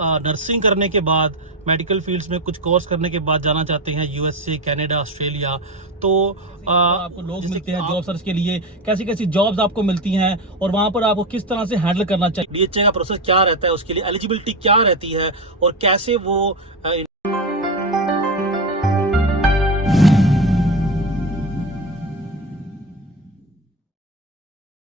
Nursing करने के बाद मेडिकल फील्ड्स में कुछ कोर्स करने के बाद जाना चाहते हैं यूएसए, कनाडा, ऑस्ट्रेलिया, तो आपको लोग मिलते हैं जॉब सर्च के लिए, कैसी कैसी जॉब्स आपको मिलती हैं और वहां पर आपको किस तरह से हैंडल करना चाहिए, डीएचए का प्रोसेस क्या रहता है, उसके लिए एलिजिबिलिटी क्या रहती है और कैसे वो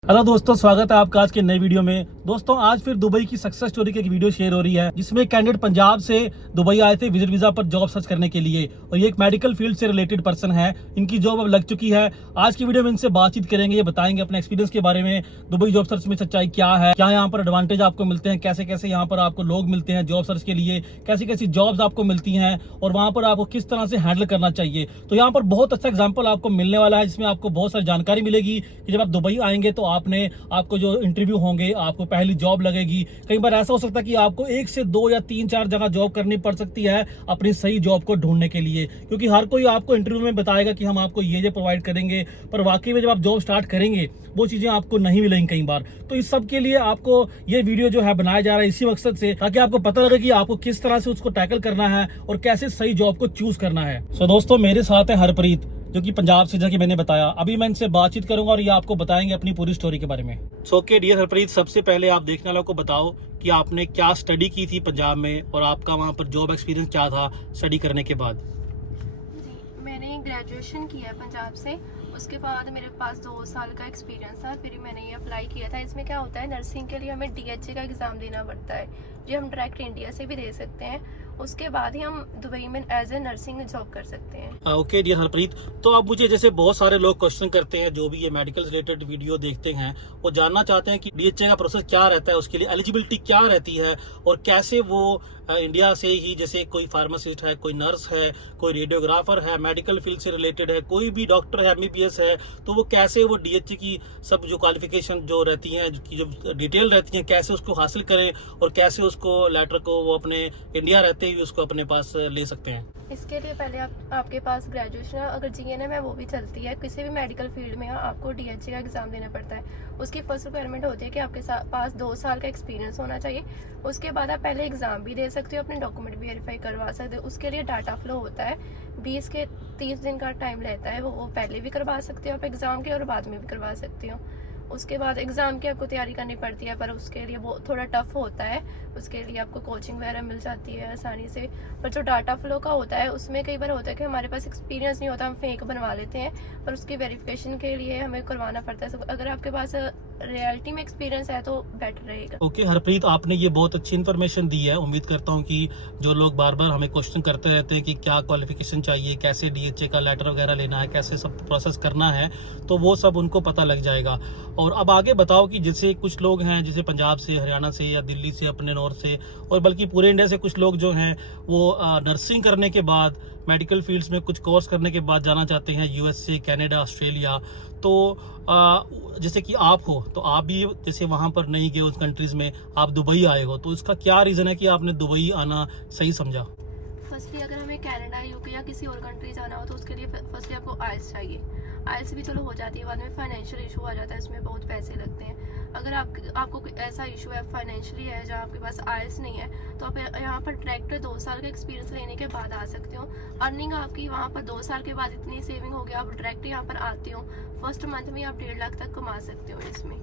हेलो दोस्तों, स्वागत है आपका आज के नए वीडियो में। दोस्तों, आज फिर दुबई की सक्सेस स्टोरी की एक वीडियो शेयर हो रही है जिसमें कैंडिडेट पंजाब से दुबई आए थे विजिट वीजा पर जॉब सर्च करने के लिए और ये एक मेडिकल फील्ड से रिलेटेड पर्सन है। इनकी जॉब अब लग चुकी है। आज की वीडियो में इनसे बातचीत करेंगे, ये बताएंगे अपने एक्सपीरियंस के बारे में, दुबई जॉब सर्च में सच्चाई क्या है, क्या यहाँ पर एडवांटेज आपको मिलते हैं, कैसे कैसे यहाँ पर आपको लोग मिलते हैं जॉब सर्च के लिए, कैसी कैसी जॉब्स आपको मिलती हैं और वहाँ पर आपको किस तरह से हैंडल करना चाहिए। तो यहाँ पर बहुत अच्छा एग्जाम्पल आपको मिलने वाला है जिसमें आपको बहुत सारी जानकारी मिलेगी कि जब आप दुबई आएंगे तो आपको जो इंटरव्यू होंगे, आपको पहली जॉब लगेगी। कई बार ऐसा हो सकता है कि आपको 1 से 2 या 3-4 जगह जॉब करनी पड़ सकती है अपनी सही जॉब को ढूंढने के लिए, क्योंकि हर कोई आपको इंटरव्यू में बताएगा कि हम आपको ये प्रोवाइड करेंगे, पर वाकई में जब आप जॉब स्टार्ट करेंगे वो चीजें आपको नहीं मिलेंगी कई बार। तो इस सब के लिए आपको ये वीडियो जो है बनाया जा रहा है इसी मकसद से, ताकि आपको पता लगे कि आपको किस तरह से उसको टैकल करना है और कैसे सही जॉब को चूज करना है। सो दोस्तों, मेरे साथ है हरप्रीत जो कि पंजाब से, जैसे मैंने बताया। अभी मैं इनसे बातचीत करूंगा और ये आपको बताएंगे अपनी पूरी स्टोरी के बारे में। ओके डियर हरप्रीत, सबसे पहले आप देखने वालों को बताओ कि आपने क्या स्टडी की थी पंजाब में और आपका वहाँ पर जॉब एक्सपीरियंस क्या था स्टडी करने के बाद। जी, मैंने ग्रेजुएशन किया है पंजाब से। उसके बाद मेरे पास 2 साल का एक्सपीरियंस था, फिर मैंने ये अप्लाई किया था। इसमें क्या होता है, नर्सिंग के लिए हमें डीएचए का एग्ज़ाम देना पड़ता है, जो हम डायरेक्ट इंडिया से भी दे सकते हैं। उसके बाद ही हम दुबई में एज ए नर्सिंग जॉब कर सकते हैं। ओके डियर हरप्रीत, तो अब मुझे जैसे बहुत सारे लोग क्वेश्चन करते हैं जो भी ये मेडिकल रिलेटेड वीडियो देखते हैं, वो जानना चाहते हैं कि डीएचए का प्रोसेस क्या रहता है, उसके लिए एलिजिबिलिटी क्या रहती है और कैसे वो इंडिया से ही, जैसे कोई फार्मासिस्ट है, कोई नर्स है, कोई रेडियोग्राफर है, मेडिकल फील्ड से रिलेटेड है, कोई भी डॉक्टर है, एमबीबीएस है, तो वो कैसे वो डीएचए की सब जो क्वालिफिकेशन जो रहती हैं, जो डिटेल रहती हैं, कैसे उसको हासिल करें और कैसे उसको लेटर को वो अपने इंडिया रहते ही उसको अपने पास ले सकते हैं। इसके लिए पहले आपके पास ग्रेजुएशन है, अगर जीएनएम है वो भी चलती है। किसी भी मेडिकल फील्ड में आपको डीएचए का एग्जाम देना पड़ता है। उसकी फर्स्ट रिक्वायरमेंट होती है कि आपके पास 2 साल का एक्सपीरियंस होना चाहिए। उसके बाद आप पहले एग्जाम भी दे सकते हो, अपने डॉक्यूमेंट भी वेरीफाई करवा सकते हो। उसके लिए डाटा फ्लो होता है, 20 के 30 दिन का टाइम रहता है। वो पहले भी करवा सकते हो आप एग्जाम के और बाद में भी करवा सकते हो। उसके बाद एग्ज़ाम की आपको तैयारी करनी पड़ती है, पर उसके लिए वो थोड़ा टफ होता है। उसके लिए आपको कोचिंग वगैरह मिल जाती है आसानी से। पर जो डाटा फ्लो का होता है उसमें कई बार होता है कि हमारे पास एक्सपीरियंस नहीं होता, हम फेक बनवा लेते हैं, पर उसकी वेरिफिकेशन के लिए हमें करवाना पड़ता है। अगर आपके पास रियलिटी में एक्सपीरियंस है तो बेटर रहेगा। ओके हरप्रीत, आपने ये बहुत अच्छी इन्फॉर्मेशन दी है। उम्मीद करता हूँ कि जो लोग बार बार हमें क्वेश्चन करते रहते हैं कि क्या क्वालिफिकेशन चाहिए, कैसे डीएचए का लेटर वगैरह लेना है, कैसे सब प्रोसेस करना है, तो वो सब उनको पता लग जाएगा। और अब आगे बताओ कि जैसे कुछ लोग हैं, जैसे पंजाब से, हरियाणा से या दिल्ली से, अपने नॉर्थ से, और बल्कि पूरे इंडिया से कुछ लोग जो हैं वो नर्सिंग करने के बाद, मेडिकल फील्ड्स में कुछ कोर्स करने के बाद जाना चाहते हैं यूएसए, कनाडा, ऑस्ट्रेलिया। तो जैसे कि आप हो, तो आप भी जैसे वहाँ पर नहीं गए उस कंट्रीज में, आप दुबई आए हो, तो इसका क्या रीज़न है कि आपने दुबई आना सही समझा? फर्स्टली अगर हमें कनाडा, यूके या किसी और कंट्री जाना हो तो उसके लिए फर्स्टली आपको आइल्स चाहिए। आइल्स भी चलो हो जाती है, बाद में फाइनेंशियल इशू आ जाता है, इसमें बहुत पैसे लगते हैं। अगर आपको कोई ऐसा इशू है फाइनेंशियली है जहाँ आपके पास आइल्स नहीं है, तो आप यहाँ पर डायरेक्ट 2 साल का एक्सपीरियंस लेने के बाद आ सकते हो। अर्निंग आपकी वहाँ पर 2 साल के बाद इतनी सेविंग हो गया, आप डायरेक्ट यहाँ पर आते हो, फर्स्ट मंथ में आप 1.5 लाख तक कमा सकते हो इसमें।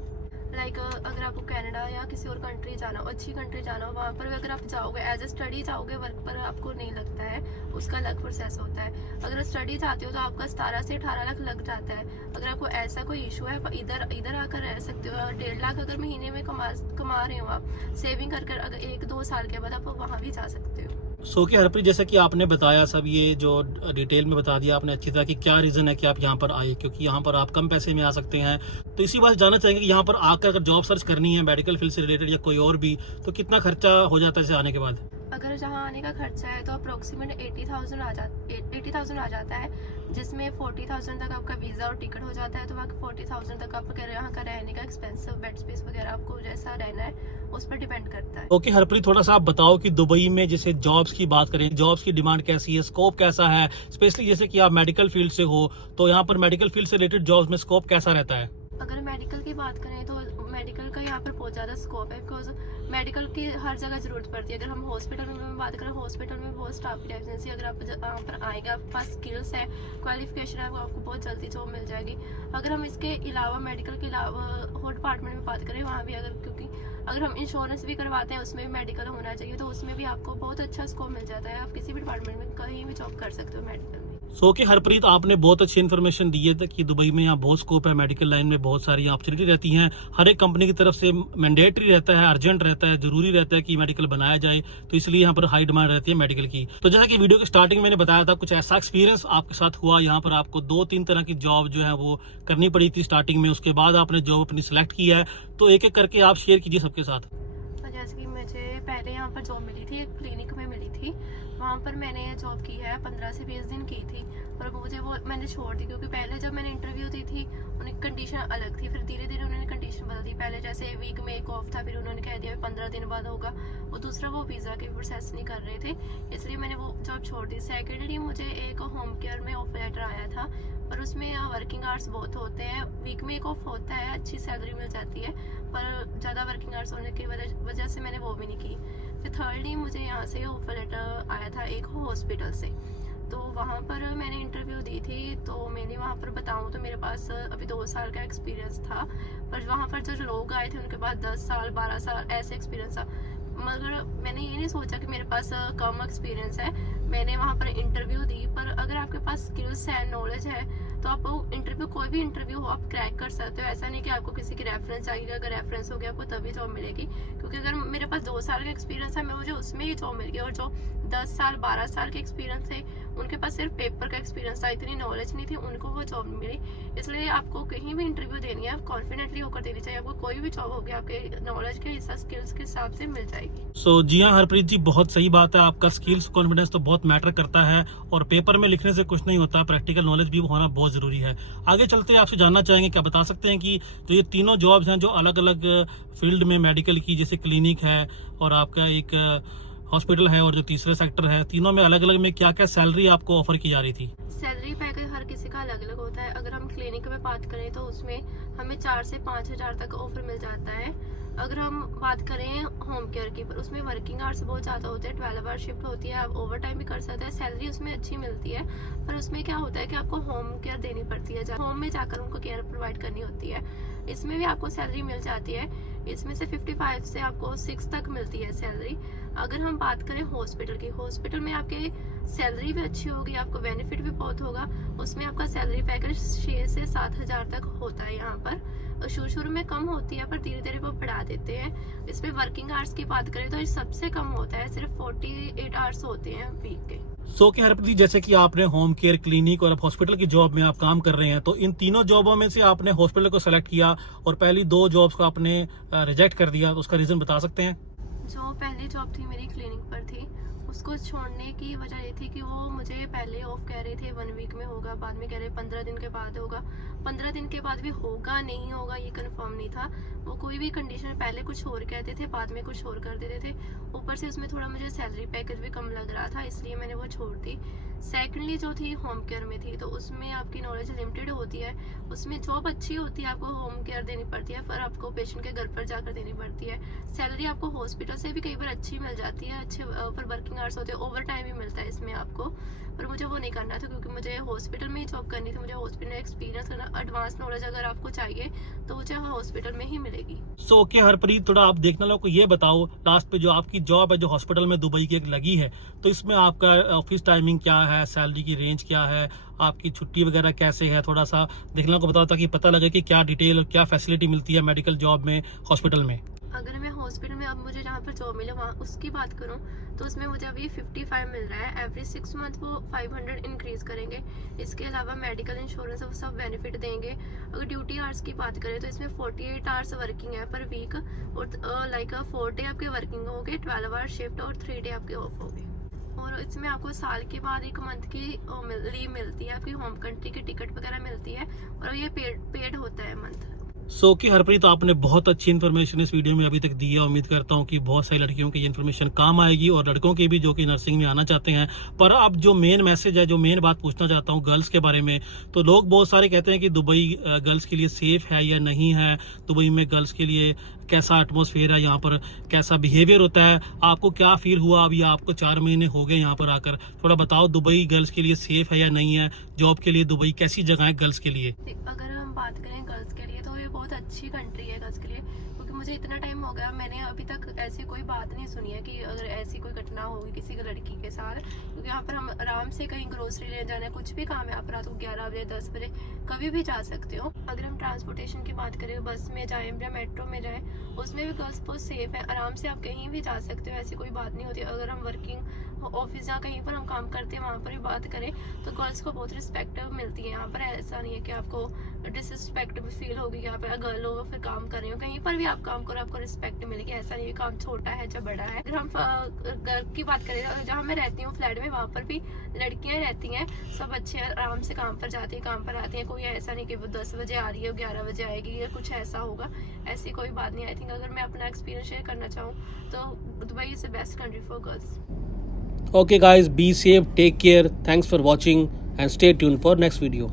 अगर आपको कनाडा या किसी और कंट्री जाना हो, अच्छी कंट्री जाना हो, वहाँ पर अगर आप जाओगे एज ए स्टडी जाओगे, वर्क पर आपको नहीं लगता है, उसका अलग प्रोसेस होता है। अगर स्टडी जाते हो तो आपका 17 से 18 लाख लग जाता है। अगर आपको ऐसा कोई इशू है, इधर आकर रह सकते हो। 1.5 लाख अगर महीने में कमा रहे हो आप, सेविंग कर अगर 1-2 साल के बाद आप वहाँ भी जा सकते हो। सो कि हरप्रीत, जैसे कि आपने बताया सब, ये जो डिटेल में बता दिया आपने अच्छी तरह कि क्या रीज़न है कि आप यहाँ पर आए, क्योंकि यहाँ पर आप कम पैसे में आ सकते हैं। तो इसी बात जानना चाहेंगे कि यहाँ पर आकर अगर जॉब सर्च करनी है मेडिकल फील्ड से रिलेटेड या कोई और भी, तो कितना खर्चा हो जाता है इसे आने के बाद? अगर जहाँ आने का खर्चा है तो अप्रोक्सीमेट 80,000 आ जाता है, जिसमें 40,000 तक आपका वीज़ा और टिकट हो जाता है। तो वहाँ 40,000 तक आपका यहाँ का रहने का एक्सपेंसिव बेड स्पेस वगैरह आपको जैसा रहना है उस पर डिपेंड करता है। ओके हरप्रीत, थोड़ा सा आप बताओ कि दुबई में जैसे जॉब्स की बात करें, जॉब्स की डिमांड कैसी है, स्कोप कैसा है, स्पेशली जैसे कि आप मेडिकल फील्ड से हो, तो यहाँ पर मेडिकल फील्ड से रिलेटेड जॉब्स में स्कोप कैसा रहता है? अगर मेडिकल की बात करें तो मेडिकल का यहाँ पर बहुत ज़्यादा स्कोप है, बिकॉज मेडिकल की हर जगह ज़रूरत पड़ती है। अगर हम हॉस्पिटल में बात करें, हॉस्पिटल में बहुत स्टाफ की डेफिशिएंसी, अगर आप यहाँ पर आएगा, आपके पास स्किल्स है, क्वालिफिकेशन है, आपको बहुत जल्दी जॉब मिल जाएगी। अगर हम इसके अलावा मेडिकल के अलावा और डिपार्टमेंट में बात करें, वहाँ भी क्योंकि अगर हम इंश्योरेंस भी करवाते हैं उसमें भी मेडिकल होना चाहिए, तो उसमें भी आपको बहुत अच्छा स्कोप मिल जाता है। आप किसी भी डिपार्टमेंट में कहीं भी जॉब कर सकते हो मेडिकल में। सो कि हरप्रीत, आपने बहुत अच्छी इन्फॉर्मेशन दी है कि दुबई में यहाँ बहुत स्कोप है, मेडिकल लाइन में बहुत सारी अपॉर्चुनिटी रहती हैं। हर एक कंपनी की तरफ से मैंडेटरी रहता है, अर्जेंट रहता है, जरूरी रहता है कि मेडिकल बनाया जाए, तो इसलिए यहाँ पर हाई डिमांड रहती है मेडिकल की। तो जैसा कि वीडियो के स्टार्टिंग मैंने बताया था, कुछ ऐसा एक्सपीरियंस आपके साथ हुआ यहाँ पर, आपको 2-3 तरह की जॉब जो है वो करनी पड़ी थी स्टार्टिंग में, उसके बाद आपने जॉब अपनी सिलेक्ट की है, तो एक एक करके आप शेयर कीजिए सबके साथ। जैसे कि मुझे पहले यहाँ पर जॉब मिली थी, एक क्लिनिक में मिली थी, वहाँ पर मैंने जॉब की है 15 से 20 दिन की थी, और मुझे वो मैंने छोड़ दी, क्योंकि पहले जब मैंने इंटरव्यू दी थी उनकी कंडीशन अलग थी, फिर धीरे धीरे उन्होंने कंडीशन बदल दी। पहले जैसे वीक में एक ऑफ था, फिर उन्होंने कह दिया 15 दिन बाद होगा, वो दूसरा वो वीज़ा के प्रोसेस नहीं कर रहे थे, इसलिए मैंने वो जॉब छोड़ दी। सेकेंडली मुझे एक होम केयर में ऑफर लेटर आया था, पर उसमें वर्किंग आवर्स बहुत होते हैं, वीक में एक ऑफ होता है, अच्छी सैलरी मिल जाती है, पर ज़्यादा वर्किंग आवर्स होने की वजह से मैंने वो भी नहीं की। फिर थर्डली मुझे यहाँ से ऑफर लेटर आया था एक हॉस्पिटल से, तो वहाँ पर मैंने इंटरव्यू दी थी। तो मैंने वहाँ पर बताऊँ तो मेरे पास अभी 2 साल का एक्सपीरियंस था, पर वहाँ पर जो लोग आए थे उनके पास 10 साल 12 साल ऐसे एक्सपीरियंस था। मगर मैंने ये नहीं सोचा कि मेरे पास कम एक्सपीरियंस है, मैंने वहाँ पर इंटरव्यू दी। पर अगर आपके पास स्किल्स है, नॉलेज है, तो आप इंटरव्यू, कोई भी इंटरव्यू हो, आप क्रैक कर सकते हो। ऐसा नहीं कि आपको किसी की रेफरेंस चाहिए, अगर रेफरेंस हो गया आपको तभी जॉब मिलेगी, क्योंकि अगर मेरे पास 2 साल का एक्सपीरियंस है, मुझे उसमें ही जॉब मिल गई। और जो 10 साल 12 साल के एक्सपीरियंस है, उनके पास सिर्फ पेपर का एक्सपीरियंस था, इतनी नॉलेज नहीं थी, उनको वो जॉब मिली। इसलिए आपको कहीं भी इंटरव्यू देनी है, आप कॉन्फिडेंटली होकर देनी चाहिए। आपको कोई भी जॉब होगी आपके नॉलेज के हिसाब, स्किल्स के हिसाब से मिल जाएगी। जी हाँ हरप्रीत जी, बहुत सही बात है, आपका स्किल्स कॉन्फिडेंस तो बहुत मैटर करता है, और पेपर में लिखने से कुछ नहीं होता, प्रैक्टिकल नॉलेज भी होना बहुत जरूरी है। आगे चलते आपसे जानना चाहेंगे, क्या बता सकते हैं कि जो ये तीनों जॉब्स हैं जो अलग अलग फील्ड में मेडिकल की, जैसे क्लिनिक है और आपका एक हॉस्पिटल है और जो तीसरा सेक्टर है, तीनों में अलग अलग में क्या क्या सैलरी आपको ऑफर की जा रही थी? सैलरी पैकेज हर किसी का अलग अलग होता है। अगर हम क्लिनिक में बात करें तो उसमें हमें 4 से 5 हज़ार तक ऑफर मिल जाता है। अगर हम बात करें होम केयर की, पर उसमें वर्किंग आवर्स बहुत ज़्यादा होते हैं, 12 आवर शिफ्ट होती है, आप ओवर टाइम भी कर सकते हैं, सैलरी उसमें अच्छी मिलती है। पर उसमें क्या होता है कि आपको होम केयर देनी पड़ती है, होम में जाकर उनको केयर प्रोवाइड करनी होती है। इसमें भी आपको सैलरी मिल जाती है, इसमें से 55 से आपको 6 तक मिलती है सैलरी। अगर हम बात करें हॉस्पिटल की, हॉस्पिटल में आपके सैलरी भी अच्छी होगी, आपको बेनिफिट भी बहुत होगा। उसमें आपका सैलरी पैकेज 6 से 7 हज़ार तक होता है यहाँ पर। शुरू में कम होती है, पर धीरे धीरे वो बढ़ा देते हैं। इसमें वर्किंग आवर्स की बात करें तो ये सबसे कम होता है, सिर्फ 48 आवर्स होते हैं वीक के। सो कि हरप्रीत, जैसे कि आपने होम केयर, क्लिनिक और हॉस्पिटल की जॉब में आप काम कर रहे हैं, तो इन तीनों जॉबों में से आपने हॉस्पिटल को सेलेक्ट किया और पहली 2 जॉब्स को आपने रिजेक्ट कर दिया, तो उसका रीजन बता सकते हैं? जो पहली जॉब थी मेरी क्लिनिक पर थी, उसको छोड़ने की वजह ये थी कि वो मुझे पहले ऑफ कह रहे थे 1 वीक में होगा, बाद में कह रहे 15 दिन के बाद होगा। 15 दिन के बाद भी होगा नहीं होगा ये कंफर्म नहीं था। वो कोई भी कंडीशन पहले कुछ और कहते थे, बाद में कुछ और कर देते थे। ऊपर से उसमें थोड़ा मुझे सैलरी पैकेज भी कम लग रहा था, इसलिए मैंने वो छोड़ दी। सेकेंडली जो थी होम केयर में थी, तो उसमें आपकी नॉलेज लिमिटेड होती है। उसमें जॉब अच्छी होती है, आपको होम केयर देनी पड़ती है, पर आपको पेशेंट के घर पर जाकर देनी पड़ती है। सैलरी आपको हॉस्पिटल से भी कई बार अच्छी मिल जाती है, अच्छे पर वर्किंग आवर्स होते हैं, ओवर टाइम भी मिलता है इसमें आपको। पर मुझे वो नहीं करना था, क्योंकि मुझे हॉस्पिटल में ही जॉब करनी थी, मुझे हॉस्पिटल में एक्सपीरियंस करना, एडवांस नॉलेज अगर आपको चाहिए तो मुझे हॉस्पिटल में ही मिलेगी। सो ओके हरप्रीत, थोड़ा आप देखने वालों को ये बताओ, लास्ट पे जो आपकी जॉब है जो हॉस्पिटल में दुबई की एक लगी है, तो इसमें आपका ऑफिस टाइमिंग क्या है, सैलरी की रेंज क्या है, आपकी छुट्टी वगैरह कैसे है, थोड़ा सा देखने वालों को बताओ ताकि पता लगे कि क्या डिटेल और क्या फैसिलिटी मिलती है मेडिकल जॉब में, हॉस्पिटल में। अगर मैं हॉस्पिटल में अब मुझे जहाँ पर जॉब मिले वहाँ उसकी बात करूँ तो उसमें मुझे अभी 55 मिल रहा है। एवरी 6 मंथ वो 500 इंक्रीज करेंगे। इसके अलावा मेडिकल इंश्योरेंस वो सब बेनिफिट देंगे। अगर ड्यूटी आवर्स की बात करें तो इसमें 48 आवर्स वर्किंग है पर वीक, और लाइक 4 डे आपके वर्किंग हो गए, 12 आवर शिफ्ट और 3 डे आपके ऑफ हो गए। और इसमें आपको साल के बाद 1 मंथ की लीव मिलती है, आपकी होम कंट्री की टिकट वगैरह मिलती है, और ये पेड होता है मंथ। सो कि हरप्रीत, आपने बहुत अच्छी इन्फॉर्मेशन इस वीडियो में अभी तक दी है। उम्मीद करता हूँ कि बहुत सारी लड़कियों की ये इन्फॉर्मेशन काम आएगी और लड़कों की भी जो कि नर्सिंग में आना चाहते हैं। पर अब जो मेन मैसेज है, जो मेन बात पूछना चाहता हूँ गर्ल्स के बारे में, तो लोग बहुत सारे कहते हैं कि दुबई गर्ल्स के लिए सेफ है या नहीं है, दुबई में गर्ल्स के लिए कैसा एटमॉस्फेयर है, यहाँ पर कैसा बिहेवियर होता है। आपको क्या फील हुआ? अभी आपको 4 महीने हो गए यहाँ पर आकर, थोड़ा बताओ दुबई गर्ल्स के लिए सेफ है या नहीं है, जॉब के लिए दुबई कैसी जगह है गर्ल्स के लिए? अगर हम बात करें गर्ल्स के लिए तो ये बहुत अच्छी कंट्री है गर्ल्स के लिए, क्योंकि मुझे इतना टाइम हो गया, मैंने अभी तक ऐसी कोई बात नहीं सुनी है कि अगर ऐसी कोई घटना होगी किसी लड़की के साथ। क्योंकि यहाँ पर हम आराम से कहीं ग्रोसरी लेने जाना है, कुछ भी काम है, आप रात को 11 बजे 10 बजे कभी भी जा सकते हो। अगर हम ट्रांसपोर्टेशन की बात करें, बस में जाएं या मेट्रो में जाएं, उसमें भी गर्ल्स बहुत सेफ है, आराम से आप कहीं भी जा सकते हो, ऐसी कोई बात नहीं होती। अगर हम वर्किंग ऑफिस या कहीं पर हम काम करते हैं वहाँ पर भी बात करें तो गर्ल्स को बहुत रिस्पेक्ट मिलती है। यहाँ पर ऐसा नहीं है कि आपको डिसरिस्पेक्ट फील होगी कि आप गर्ल हो फिर काम कर रहे हो, कहीं पर भी आप काम करो आपको रिस्पेक्ट मिलेगी। ऐसा नहीं है काम छोटा है या बड़ा है। अगर हम घर की बात करें, जहाँ मैं रहती हूँ फ्लैट में, वहाँ पर भी लड़कियाँ रहती हैं, सब अच्छे आराम से काम पर जाती हैं, काम पर आती हैं। कोई ऐसा नहीं कि वो 10 बजे आ रही है 11 बजे आएगी या कुछ ऐसा होगा, ऐसी कोई बात नहीं। आई थिंक अगर मैं अपना एक्सपीरियंस शेयर करना चाहूँ तो Dubai is the best country for girls. Okay guys, be safe, take care, thanks for watching and stay tuned for next video.